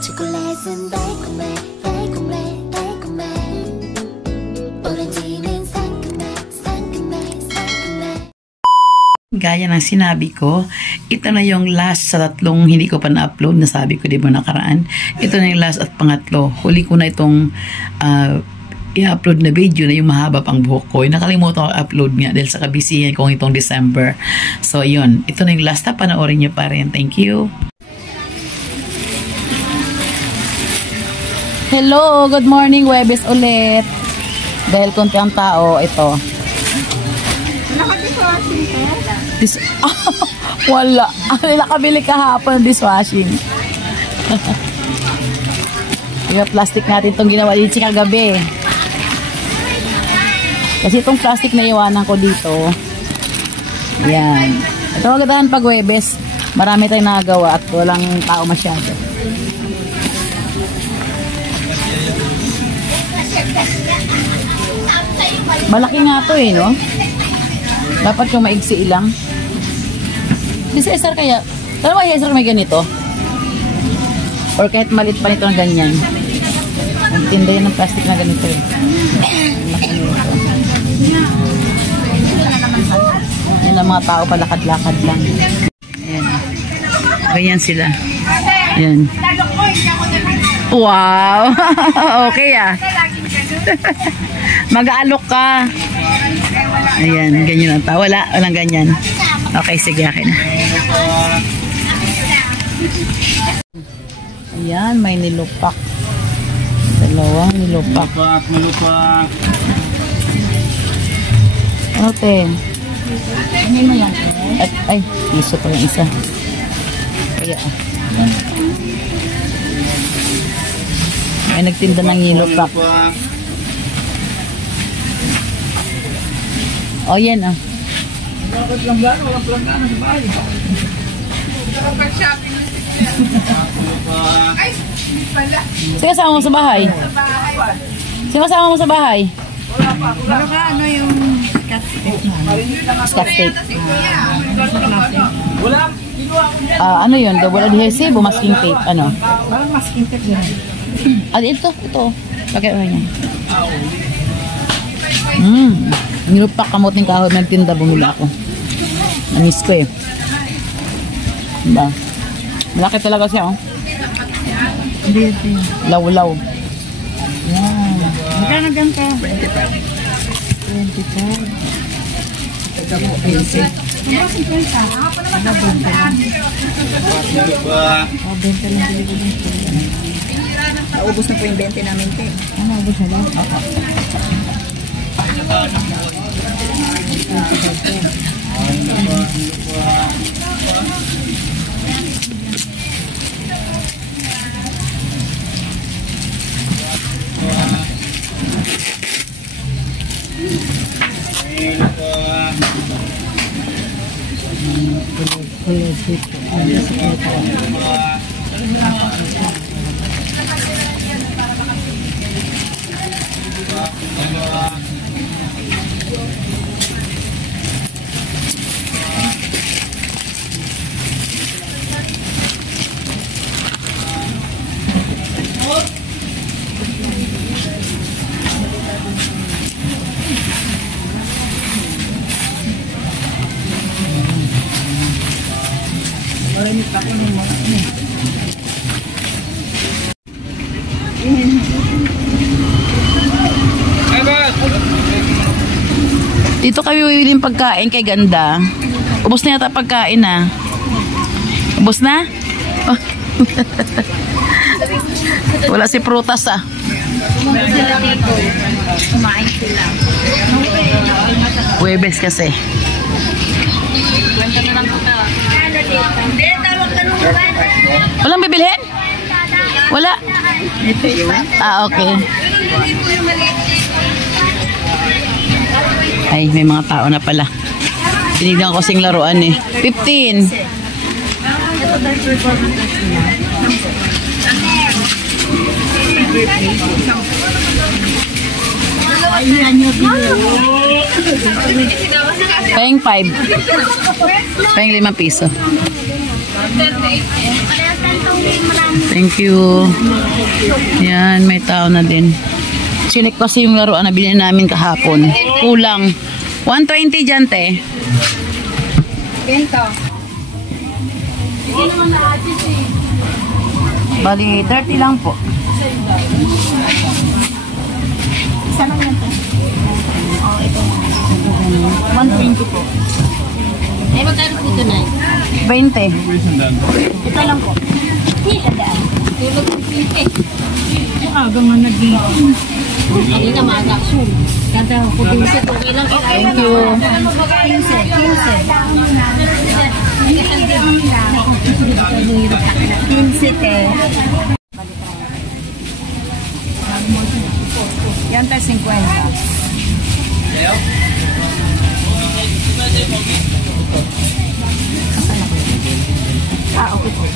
초콜릿은 달콤해 달콤해 달콤해 오렌지는 상큼해 상큼해 상큼해. Gaya ng sinabi ko, ito na yung last sa tatlong hindi ko pa na-upload na sabi ko di ba nakaraan. Ito na yung last at pangatlo. Huli ko na itong i-upload na video na yung mahaba pang buhok ko. Nakalimutan ko upload nga dahil sa kabisihan ko itong December. So yun, ito na yung last na panoorin nyo pa rin. Thank you. Hello, good morning, Webes ulit. Dahil konti ang tao, ito. Wala. Nakabili kahapon ng dishwashing. Yung plastic natin itong ginawa dito kagabi. Kasi itong plastic na iwanan ko dito. Yan. Ito magandaan pag Webes. Marami tayong nagawa at walang tao masyado. Malaki nga to eh, no? Dapat yung maigsi ilang. Si Cesar kaya, talaga si Cesar may ganito? Or kahit malit pa nito ng ganyan. Ang tinda yun ng plastic na ganito eh. Yan ang mga tao palakad-lakad lang. Ayan. Ganyan sila. Ayan. Wow! Okay ah. Mag-aalok ka. Ayan, ganyan ang tao. Walang ganyan. Okay, sige, akin na. Ayan, may nilupak. Dalawang nilupak. Nilupak. Ano, te? Ano mo yan? Ay, iso pa yung isa. Kaya, may nagtinda ng nilupak. Oh, yan ah. Walang planggana sa bahay. Sige, kasama mo sa bahay. Sige, kasama mo sa bahay. Ano ka, ano yung Scotch tape. Ano yun? Double adhesive o masking tape? Ano? parang masking tape yun. Ito. Bakit ano yan? Nilupak kamot ng kahoy. Nagtinda, bumili ako. Namis ko eh. Diba? Malaki talaga siya, oh. Law-law. Yan. Magkano ganito? 25. 25. Ako pa naman sa 20 lang bili ko dito. Naubos na po yung 20 namin, te. Naubos na lang? Dito kami wiwiling pagkain kay Ganda. Ubos na yata pagkain na. Ubos na? Oh. Wala si prutas ah. Webes kasi. Walang bibilhin? Wala? Okay. Ay, may mga tao na pala. Tinignan ko kasing laruan eh. 15. Paying 5. Paying 5 piso. Thank you. Yan, may tao na din. Sinik kasi yung laruan na bilhin namin kahapon. Kulang. 120 dyan, te. Bento. Bali, 30 lang po. Isa lang yan po. 120 po. Eh, magkano po ito na? 20. Ito lang po. Aga nga nag-iin. Hindi na maaga. Kada ko din sa okay lang. Thank you. 15 te. Yan tayo 50. Ah, okay po.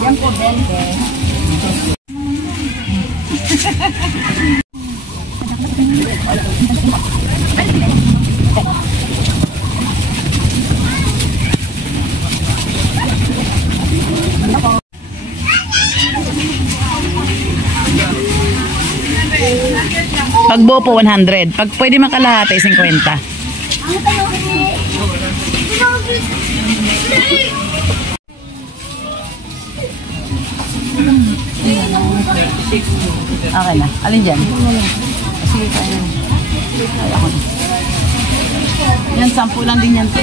Yan po, 20. Pag buo po 100. Pag pwede makalahati 50. Okay na. Alin dyan? Sige tayo. Ay, ako na. Yan, 10 lang din yan. 10.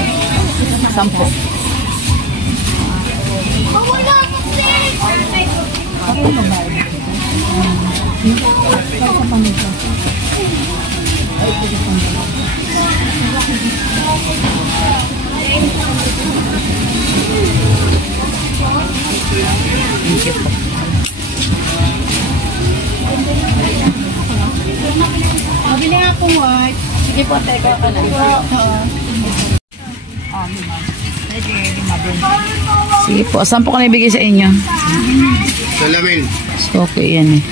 Mabili nga ako white. Sige po, teka ka na. Sige po, 10 ko na ibigay sa inyo. Salamin. So, okay yan eh.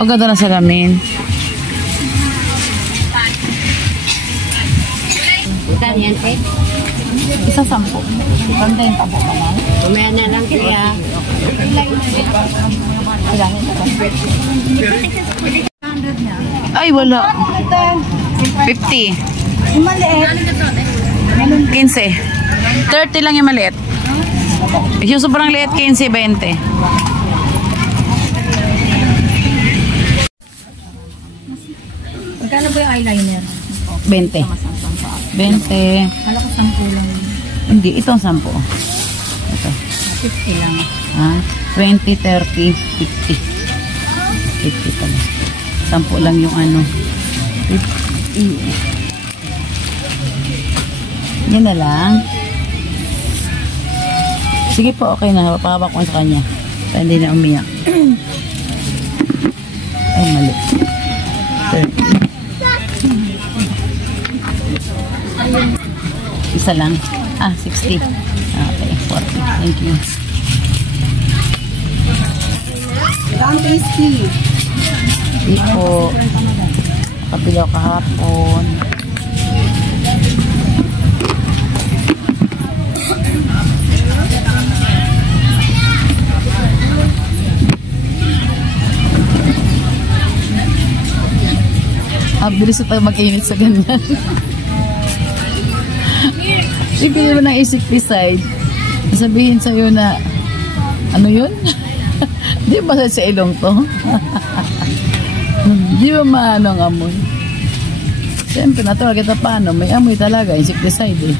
O, ganda na salamin. Ikan yan, eh. Isa 10. Ganda yung tabo ka lang. Umaya na lang kaya. Ay, wala. 50. Yung maliit. 15. 30 lang yung maliit. Yung sobrang liit, 15, 20. Magkano ba yung eyeliner? 20. 20. Kala ko 10 lang. Hindi, ito ang 10. Ito. 50 lang. Ha? 20, 30, 50. 50 pala. 10 lang yung ano. 50. Yan na lang. Sige po, okay na. Papahawak ko sa kanya. Para hindi na umiyak. Ay, mali. 30. Isa lang. Ah, 60. Okay, 40. Thank you. Ang tasty. Hindi po. Kapilaw kahapon. Bilis na tayo mag-init sa ganyan. Sige naman ng insecticide. Sabihin sa'yo na, ano yun? Di ba sa ilong to? Di ba maano ang amoy? Siyempre, natural kita paano. May amoy talaga, insecticide eh.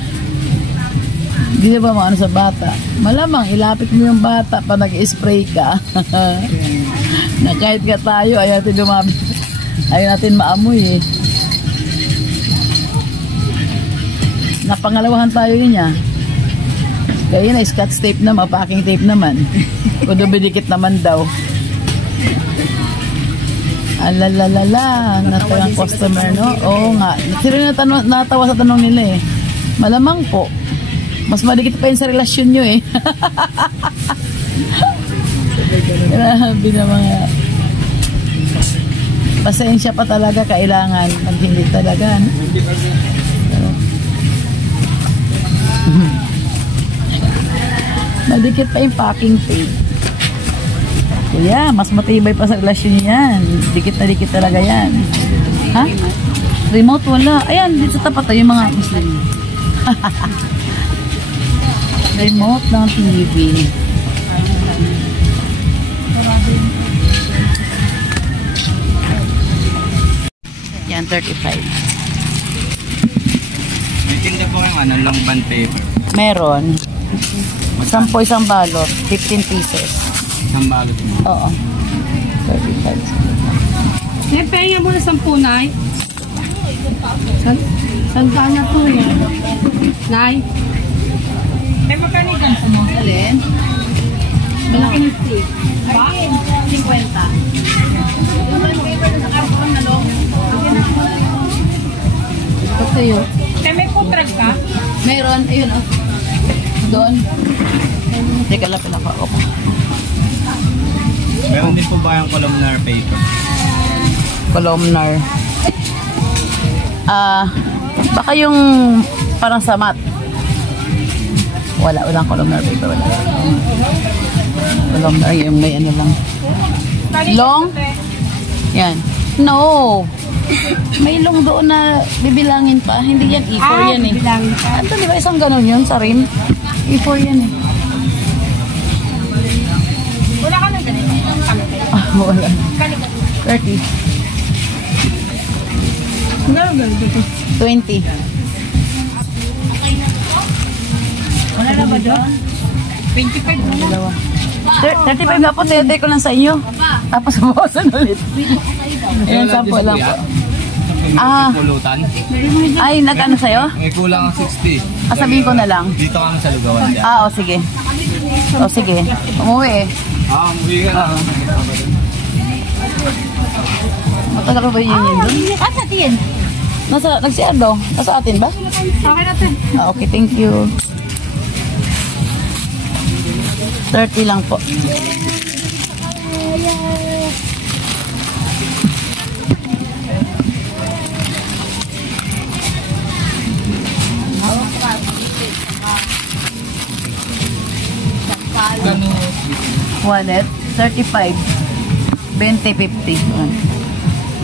Di ba maano sa bata? Malamang, ilapit mo yung bata pa nag-spray ka. Na kahit ka tayo, ayaw natin lumapit. Ayaw natin maamoy eh. Napangalawahan tayo niya. Kaya na scotch tape naman, packing tape naman. Kudo bidikit naman daw. Alalalala, natawang customer, no? Oo nga. Sino natawa sa tanong nila eh. Malamang po. Mas madikit pa yun sa relasyon nyo eh. Grabe na mga... Pasensya pa talaga kailangan. Pag hindi talaga. No? Nadikit pa yung packing tape. Kuya, mas matibay pa sa relasyon yan. Dikit na dikit talaga yan. Ha? Remote wala. Ayan, dito sa tapat yung mga Muslim. Remote ng TV. Yan, 35. May tinda po yung long band paper. Meron. 10 isang balot. 15 pieces. Isang balot mo. Oo. 35. Eh, pahinga mo na 10, Nay. Santa na po yan. Nay. Eh, makanigan sa mo? Alin? Malaking stick. Ba? 50. Ito sa'yo. Eh, may contract ka? Meron. Ayun, oh. Doon. Teka lang, pinaka-off. Meron din po ba yung columnar paper? Columnar. Baka yung parang samat. Walang columnar paper. Wala. Columnar yung may ano lang. Long? Yan. No. May long doon na bibilangin pa. Hindi yan E4 yan eh. Bilangin ka. Ito di ba isang ganun yun sa rim? E4 yan eh. Wala ka na ganito. Wala. 30. Gano'n ganito. 20. Wala na ba doon? 25 mo na. Dalawa. 35 nga po, tete ko lang sa inyo. Tapos buwasan ulit. Ayan, 10 lang po. Pulutan. Ay, nag-ano sa'yo? May kulang ang 60. Sabihin ko na lang. Dito kami sa Lugawan dyan. O sige. O sige. Umuwi eh. Umuwi ka na. Matagal ba yun yun doon? At sa tiyan. Nag-CR daw. Nasa atin ba? Okay natin. Okay, thank you. 30 lang po. Wallet, 35. 20, 50.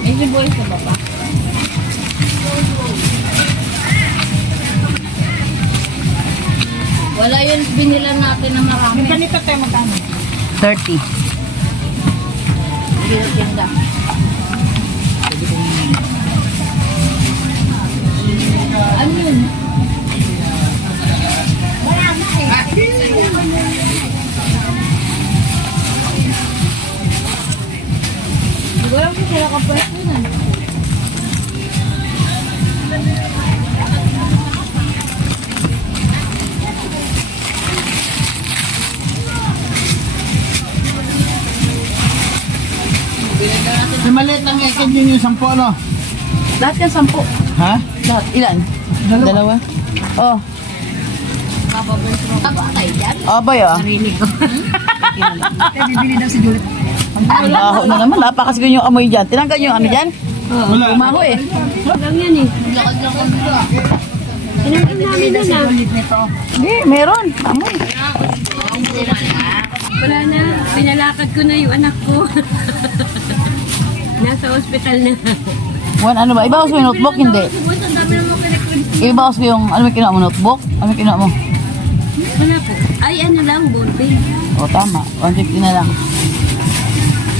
May boy sa baba. Wala yun, binilan natin na marami. Yung ganito tayo magkano? 30. Gila-gila. Ano yun? Wala na eh. Siguro ko sila kapwesto na. Si maliit lang ikin yun yung 10, ano? Lahat yan 10. Ha? Lahat. Ilan? Dalawa. Oh. Taba kayo dyan? Abay ah. Narinig ko. Bibili daw si Juliet. Ang baho na naman. Napakasigaw yung amoy dyan. Tinanggal yung ano dyan? Wala. Umaho eh. Lang yan eh. Lakad-lakad ka. Tinanggal namin na na. Hindi, meron. Amoy. Wala na. Pinalakad ko na yung anak ko. Nasa ospital na. Ano ba? Ibawas mo yung notebook? Hindi. Subos, ang dami naman pinag-crimson. Ibawas mo yung, ano may kinuha mo? Notebook? Ano may kinuha mo? Wala po. Ay, ano lang, ballpen. O, tama. 150 na lang.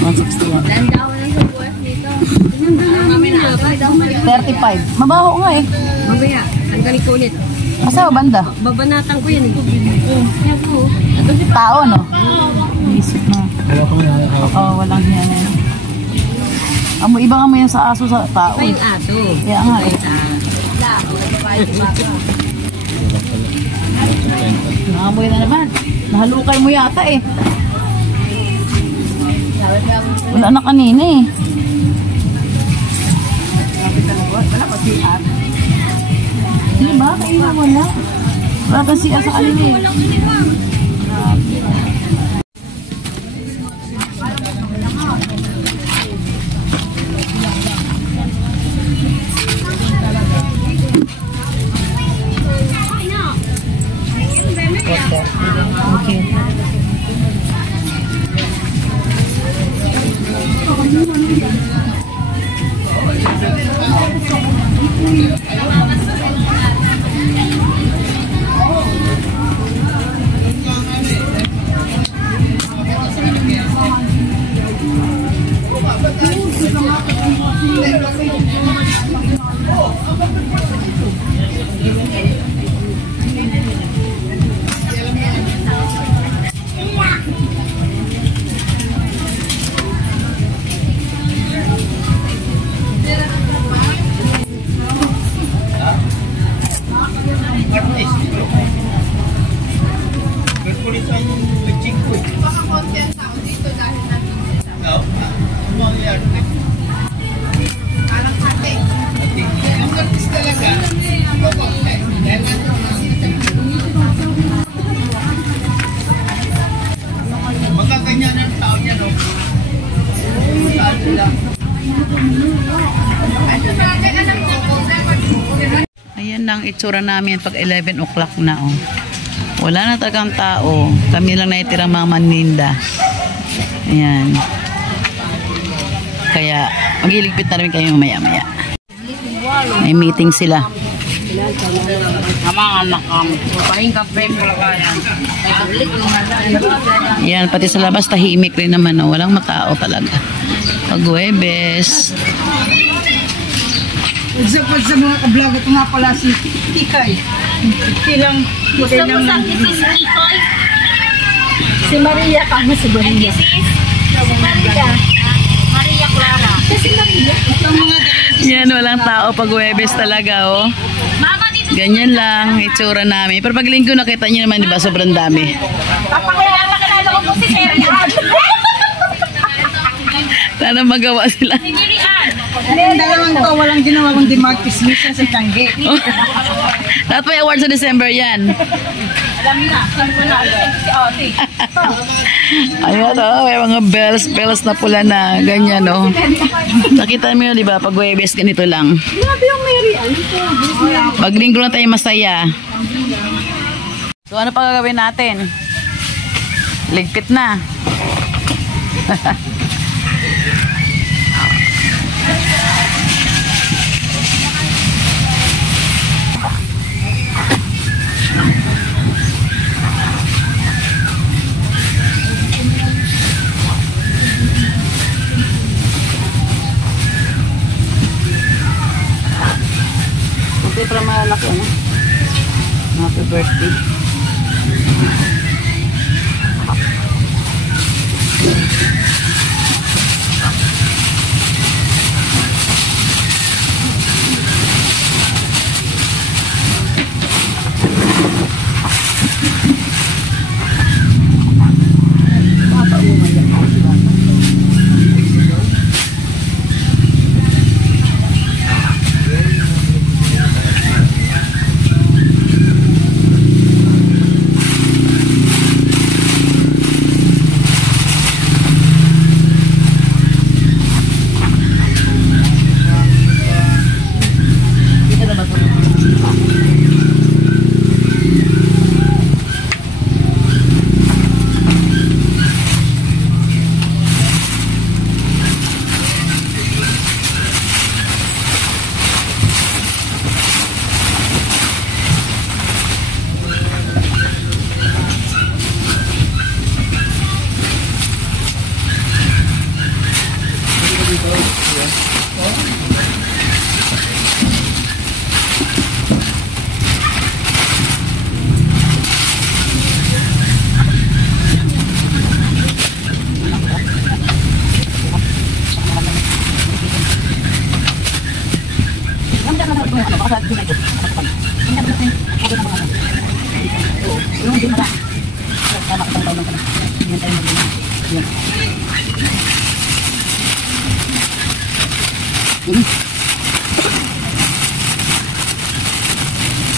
160 yan. Landaw na sa buwas dito. Tinanggal namin na. Bakit ako mali? 35. Mabaho nga eh. Mamaya, tanggalin ko ulit. Asa banda? Babanatan ko yan eh. Yan po. Ito si Tao, no? Isip na. Oo, walang hiyan eh. Ibang amoy yan sa aso sa tao. pa yung aso. Kaya nga eh. Nakamoy na naman. Nahalukay mo yata eh. Wala na kanina eh. Wala pa siya. Di ba? Kaya wala. Wala pa siya sa kanina eh. Okay. ang itsura namin pag 11 o'clock na, oh. Wala na talagang tao. Kami lang naitirang mga maninda. Ayan. Kaya, magiligpit na rin kayo maya-maya. May meeting sila. Yan, pati sa labas tahimik rin naman, oh. Walang matao talaga. Pag Huwebes. Except sa mga kablog, ito nga pala si Kikay. Kilang Gusto mo sa kisis Ikoy? Si Maria ka mo, si Maria. Si Maria. Maria Clara. Si Maria. itong mga Yan, walang tao pag Huwebes talaga, oh. Mama, dito. Ganyan lang, itsura namin. Pero pag linggo nakita nyo naman, di ba, sobrang dami. Papakilala ko po si Serian. Sana magawa sila. Si Miriam. yung dalawang to, walang ginawa kundi magkismisa sa tanggi. Lahat may award sa December yan. Alam na. Saan ko na si Ate. Ayun, oh, may mga bells na pula na ganyan, oh. Nakita mo yun, di ba? Pag Huwebes, ganito lang. Grabe yung Miriam. Pag linggo lang tayo masaya. So, ano pa gagawin natin? Ligpit na. Okay, para malaki, ano? Happy birthday.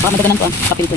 Baka madaganan ko ang kapil ko.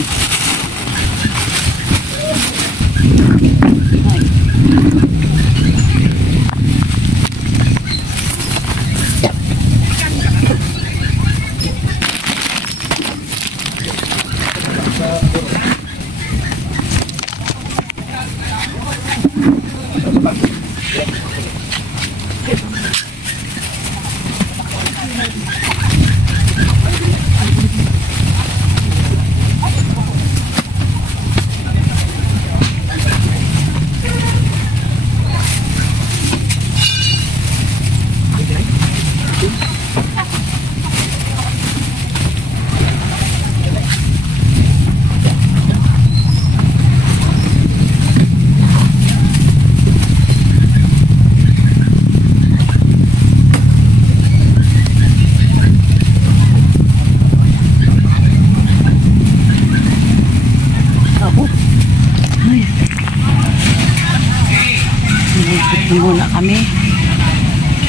Muna kami.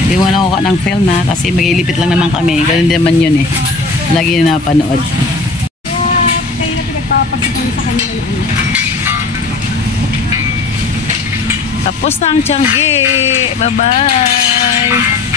Hindi mo na ako ng film na kasi maglilipit lang naman kami. Ganun din naman yun eh. Lagi na napanood. Kayo na pinagpapagsipan sa kanila yung ano. Tapos na ang Tiangge. Bye-bye.